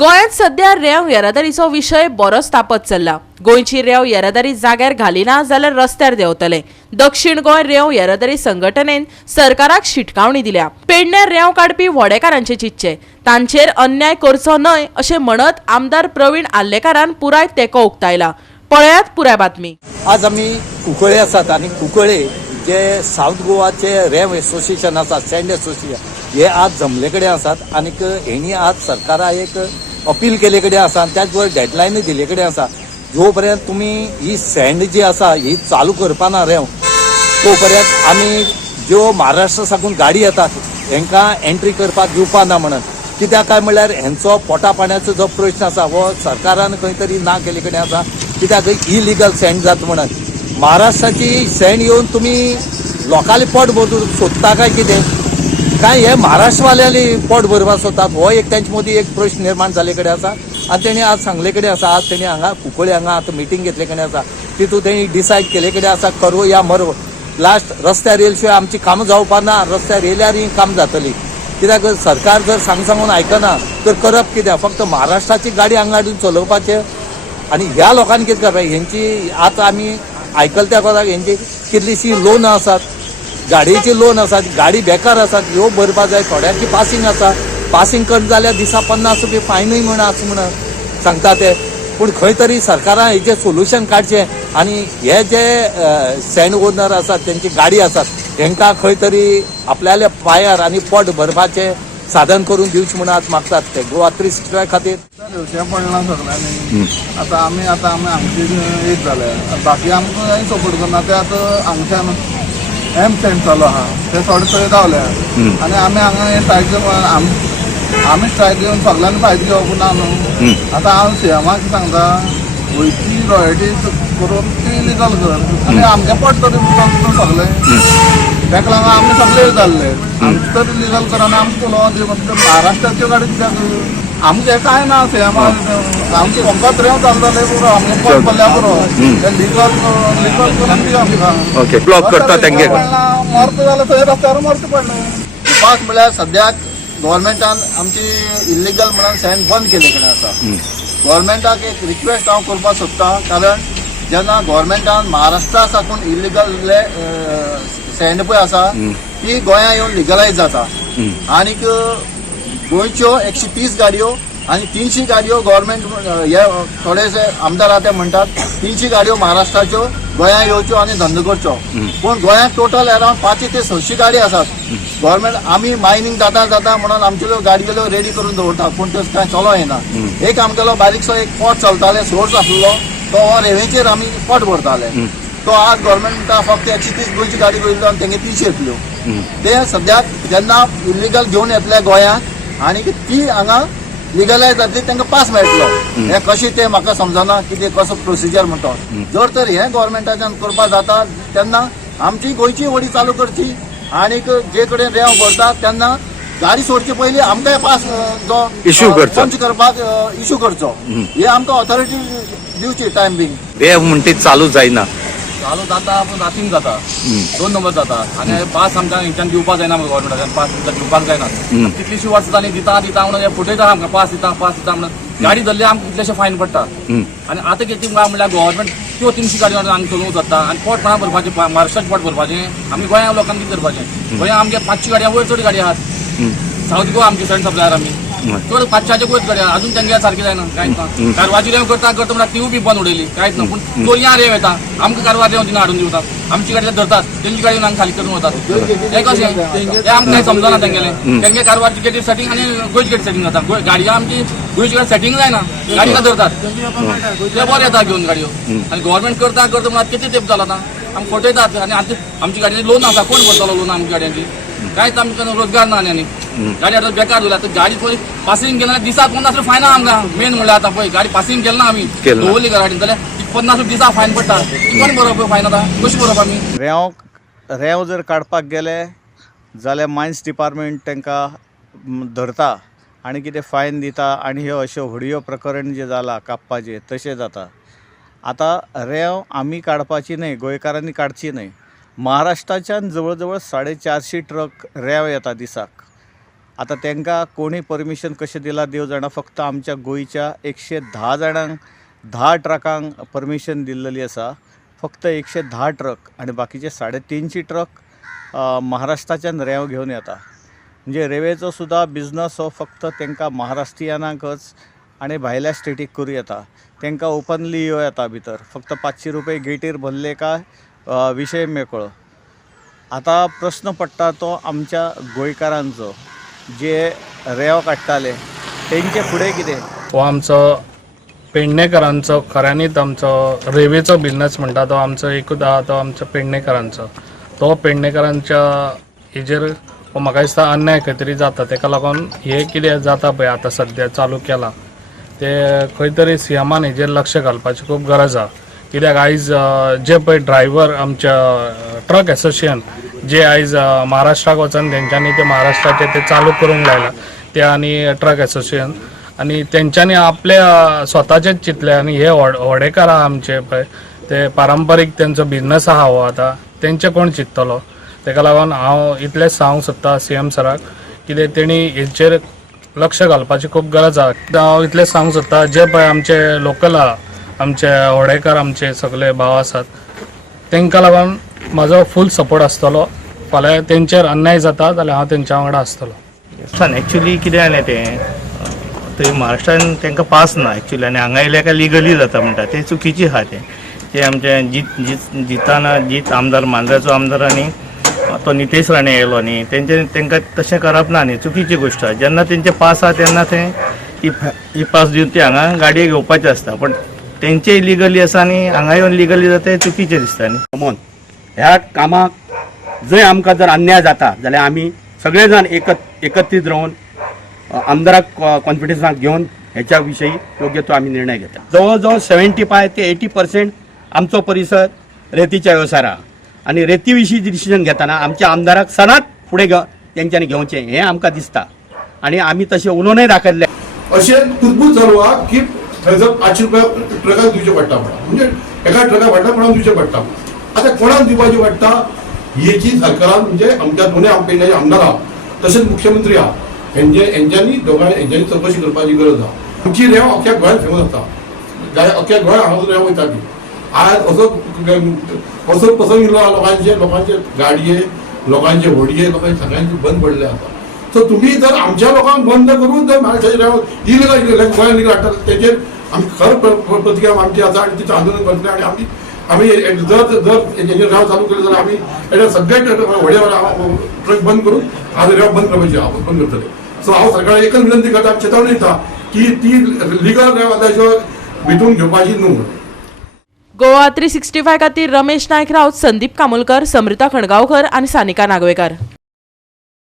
गोंयांत सध्या रेंव येरादारीचो विशय बरोच तापत चल्ला। गोंयची रेंव येरादारी जाग्यार घालिना जाल्यार रस्त्यार देंवतले। दक्षिण गोंय रेंव येरादारी संघटनेन सरकाराक शिटकावणी दिल्या। पेडण्यार रेंव काडपी व्हडेकारांचे चिंतचे, तांचेर अन्याय करचो न्हय अशें म्हणत आमदार प्रवीण आल्लेकारान पुराय तेंको उक्तायला। पळयात पुराय बातमी। आज आमी कुंकळे आसात आनी कुंकळे जे साऊथ गोवाचे रेंव एसोसिएशन आसा, सँड एसोसिएशन, हे आज जमले कडेन आसात आणि हेणी आज सरकारा एक अपील केले कडेन आसा आनी त्याच बरोबर डेडलायन दिले कडेन आसा। जो पर्यंत तुमी ही सँड जी आसा ही चालू करपाना रेंव, तो पर्यंत आमी ज्यो महाराष्ट्र साकून गाडी येतात हेंकां एंट्री करपाक दिवपाना म्हणून। कित्याक काय म्हणल्यार हेंचो पोटा पाण्याचो जो प्रश्न आसा हो सरकारान खंय तरी ना केले कडेन आसा। कित्याक इलिगल सँड जाता म्हणून महाराष्ट्राची सँड येवन तुमी लोकांले पोट भरून सोदता काय कितें, काय हे महाराष्ट्रवाल्यांनी पोट भरपाक सोदतात, हो एक तेंचे मदीं एक प्रश्न निर्माण जाले कडेन आसा। आनी तेणी आज सांगले कडेन आसा, आज तेणी हांगा कुंकळे हांगा आतां मिटींग घेतले कडेन आसा, तितून तेणी डिसायड केले कडेन आसा करो या मरो। लास्ट रस्त्यार येयले शिवाय आमची कामां जावपाना, रस्त्यार येयल्यार ही कामां जातली। कित्याक सरकार जर सांगून आयकना तर करप कित्याक, फक्त महाराष्ट्राची गाडी हांगा हाडून चलोवपाचें। आनी ह्या लोकांनी कितें करपाक, हेंची आतां आमी आयकला त्या कोताक हेंची कितलीशी लोन आसात, गाडयेची लोन आसात, गाडी बेकार आसात, ह्यो भरपा जाय। थोड्यांची पासिंग आसा, पासिंग करना जाल्यार दिसा 50 रुपया फायनूय म्हण आसा म्हणून सांगता ते। पूण खंय तरी सरकारान हेजें सोल्युशन काडचें आनी हे जे सँड ओनर आसात तेंची गाडी आसात हेंकां खंय तरी आपल्याल्या पांयार आनी पोट भरपाचें साधन करून दिवचें म्हणून आज मागतात ते गोवा 365 खातीर। तें पडना सगळ्यांनी। आतां आमी हांगची एक जाले, बाकी आमकां सपोर्ट करना ते आतां हांगच्यान एम सँड चालू आहा ते थोडे थंय रावले आनी आमी हांगा हे स्ट्रायक घेवन आमी स्ट्रायक घेवन सगळ्यांनी फायदो घेवप ना न्हू। आतां हांव सीएमाक सांगता गोंयची रॉयल्टीज करून ती इलिगल कर आनी आमगे पोट तरी सगळे ताका लागून आमी सगळे जाल्ले। आमचे तर इलिगल करना आमकां उलोवंक महाराष्ट्राच्यो गाडी कित्याक आमगे काय ना सीएमाक आमचे फकत रेंव चालतले पुरो आमगे पोट भरल्या पुरो ते लिगल करून दी आमकां। ओके, ब्लॉक करता तेंगे मरता जाल्यार थंय रस्त्यार मरता पडलें। पास म्हळ्यार सद्याक गव्हर्मेंटान आमची इलिगल म्हणून सँड बंद केले कडेन आसा। गव्हर्मेंटाक एक रिक्वेस्ट हांव करपाक सोदतां, कारण जेन्ना गव्हर्मेंटान महाराष्ट्रा साकून इलिगल सँड पळय आसा ती गोंया येवन लिगलायज जाता। आनीक गोंयच्यो 130 गाडयो आनी 300 गाडयो गव्हर्मेंट हे थोडेशे आमदार आहा ते म्हणटात 300 गाडयो महाराष्ट्राच्यो गोंया येवच्यो आनी धंदो करच्यो। पूण गोंयांत टोटल अरावंड 500 ते 600 गाडी आसात। गव्हर्मेंट आमी मायनींग जाता म्हणून आमच्यो गाडयो रेडी करून दवरतात, पूण त्यो कांय चलो येना। एक आमगेलो बारीकसो एक पोट चलताले, सोर्स आसलो तो रेंवेचेर आमी पोट भरताले। तो आज गव्हर्मेंटा फक्त 130 गोंयची गाडी वयल्यो आनी तेंगे 300 येतल्यो। ते सद्याक जेन्ना इलिगल घेवन येतले गोंयांत आनी ती हांगा लिगलायज जातली तांकां पास मेळटलो। हे कशें तें म्हाका समजना, कितें कसो प्रोसिजर म्हणटा। जर तर हें गव्हर्मेंटाच्यान करपाक जाता तेन्ना आमची गोंयची वडी चालू करची आनीक जे कडेन रेंव भरतात तेन्ना गाडी सोडचे पयलीं आमकां पास जो इश्यू पंच करपाक इश्यू करचो, हे आमकां ऑथॉरिटी दिवची टायम बींग। रेंव म्हणटी चालू जायना, चालू जाता पूण रातीन जाता, 2 नंबर जाता आनी पास आमकां हेंच्यान दिवपाक जायना गव्हर्मेंटाच्यान, पास दिवपाक जायना। कितलीशीं वर्सां जालीं दिता म्हणून फुटयता आमकां पास दिता म्हणून गाडी धरली आमकां कितलेशे फायन पडटा। आनी आतां कितें म्हणल्यार गव्हर्मेंट त्यो 300 गाडयो आमी चलोवंक जाता आनी पोट कोणा भरपाचें, महाराष्ट्राचें पोट भरपाचें। आमी गोंया लोकांक कितें करपाचें? गोंया आमगे 500 गाडया वयर चड गाडी आहात। साऊथ गोवा आमचे सँड सप्लायर आमी चड 500च्या वयर गाडी अजून तेंगे सारकें जायना, कांयच ना। कारवारची रेंव करता म्हणल्यार तिवूय बी बंद उडयली, कांयच ना। पूण लोलयां रेंव येता, आमकां कारवार रेंव दिना हाडून दिवतात, आमची गाडयो धरतात, तेंची गाडी आमी खाली करून वतात। हे कशें? हे आमकां कांय समजना तेंगेलें। तेंगे कारवारची गेटी सेटिंग आनी गोंयची गेटी सेटिंग जाता। गाडयो आमची गोंयची गाडी सेटिंग जायना, गाडीला धरतात, ते बरें येता घेवन गाडयो। आनी गव्हर्मेंट करता म्हळ्यार कितें तेंप जाला आतां आमी फटयतात। आनी आमची गाडयांची लोन आसा, कोण भरतलो लोन आमच्या गाडयांची? कांयच आमकां रोजगार ना आनी गाडी आतां बेकार उरल्या। गाडी पळय पासिंग केला दिसाक 50 रुपया फायन आमकां। मेन म्हणल्यार आतां पळय गाडी पासिंग केली ना आमी दवरली गाडी जाल्यार 50 रुपया दिसा फायन पडटा। कोण भरप फायन आतां? कशी भरप आमी? रेंव जर काडपाक गेले जाल्यार मायन्स डिपार्टमेंट तांकां धरता आनी कितें फायन दिता आनी ह्यो अश्यो व्हडयो प्रकरण जे जाला कापपाचें तशें जाता। आतां रेंव आमी काडपाची न्हय, गोंयकारांनी काडची न्हय। महाराष्ट्राच्यान जवळ जवळ 450 ट्रक रेंव येता दिसाक आता तांकां कोणी परमिशन कशें दिलां देव जाणा. फक्त आमच्या गोंयच्या 110 जाणांक 10 ट्रकांक परमिशन दिल्लेली आसा. फक्त 110 ट्रक आणि बाकीचे 350 ट्रक महाराष्ट्राच्यान रेंव घेवन येता. म्हणजे रेवेचो सुद्धा बिझनस हो फक्त तांकां महाराष्ट्रियनांकच आनी भायल्या स्टेटीक करूं येता. तांकां ओपनली यो येता भितर. फक्त 500 रुपये गेटीर भरले काय विशय मेकळो. आता प्रश्न पडटा तो आमच्या गोंयकारांचो, जे रेंव काडटाले तेंचे फुडें कितें. हो आमचो पेडणेकरांचो खऱ्यांनीच आमचो रेवेचो बिझनस म्हणटा तो आमचो एकूच आहा तो आमचो पेडणेकरांचो. तो पेडणेकरांच्या हेजेर म्हाका दिसता अन्याय खंय तरी जाता. ताका लागून हे कितें जाता पळय आतां सद्या चालू केलां ते खंय तरी सीएमान हेजेर लक्ष घालपाची खूब गरज आहा. कित्याक आयज जे पळय ड्रायव्हर आमच्या ट्रक एसोसिएशन जे आयज महाराष्ट्राक वचून तेंच्यांनी ते महाराष्ट्राचे ते चालू करूंक लायला ते आनी ट्रक एसोसिएशन आनी तेंच्यांनी आपल्या स्वताचेच चिंतले आनी हे व्हडेकार आहा आमचे पळय ते पारंपारीक तेंचो बिझनस आहा हो आतां तेंचे कोण चिंततलो. ताका लागून हांव इतलेंच सांगूंक सोदता सीएम सराक कितें तेणी हेचेर लक्ष घालपाची खूब गरज आहा. हांव इतलेंच सांगूंक सोदता जे पळय आमचे लोकल आहा आमचे व्हडेकार आमचे सगळे भाव आसात तांकां लागून म्हाजो फूल सपोर्ट आसतलो. फाल्यां तेंचेर अन्याय जाता जाल्यार हांव तेंच्या वांगडा आसतलो. एक्चुली कितें जालें तें थंय महाराष्ट्रान तांकां पास ना एक्चुली आनी हांगा येयल्या काय लिगली जाता म्हणटा तें चुकीचें आहा तें आमचे जीत आमदार मांद्र्याचो आमदार आनी तो नितेश राणे येयलो न्ही तांकां तशें करप ना न्ही चुकीची गोश्ट आहा. जेन्ना तेंचे पास आहा तेन्ना थंय ई पास दिवन ते हांगा गाडये घेवपाचें आसता पण तेंचे इलिगली आसा आनी हांगा येवन लिगली जाता तें चुकीचें दिसता न्ही. म्हणून ह्या कामाक जंय आमकां जर अन्याय जाता जाल्यार आमी सगळे जाण एकत्रीत रावन आमदाराक कॉन्फिडन्साक घेवन हेच्या विशयी योग्य तो आमी निर्णय घेता. जवळ जवळ 75 ते 80% आमचो परिसर रेतीच्या व्यवसायार आहा आनी रेती विशीं डिसिजन घेतना आमच्या आमदाराक सदांच फुडें तेंच्यांनी घेवचें हें आमकां दिसता आनी आमी तशें उलोवनूय दाखयल्लें. अशें तुजबूत चालू आहा की थंयसर 500 रुपया ट्रकाक दिवचे पडटा म्हणजे एका ट्रकाक वांटो कोणाक दिवचे पडटा. आतां कोणाक दिवपाचे पडटा हेची सरकारान म्हणजे आमच्या दोनूय पेडण्याचे आमदार आहा तशेंच मुख्यमंत्री आहा हेंच्यांनी चवकशी करपाची गरज आहा. आमची रेंव अख्ख्या गोंयांत फेमस आसा अख्ख्या गोंयांत हांगा रेंव वयता ती. आज असो प्रसंग येयलो लोकांचे गाडये लोकांचे व्हडये लोकांचे सगळ्यांचे बंद पडले आसा. सो तुम्ही जर आमच्या लोकांक बंद करून जर महाराष्ट्राचे रेंव इलिगल गोंयांत इलिगल हाडटा तेचेर आमी खर प्रतिक्रिया आमची आसा आनी तिचें आंदोलन करतले आनी आमी जर हेचेर रेंव चालू केले जाल्यार आमी हे सगळे व्हडे ट्रक बंद करून आज रेंव बंद करपाची बंद करतले. सो हांव सरकाराक एकच विनंती करता चेतावणी दिता की ती लिगल रेंव आतां भितून घेवपाची न्हू. गोवा 365 खातीर रमेश नायक राऊत, संदीप कामुलकर, समृता खणगांवकर आनी सानिका नागवेकर.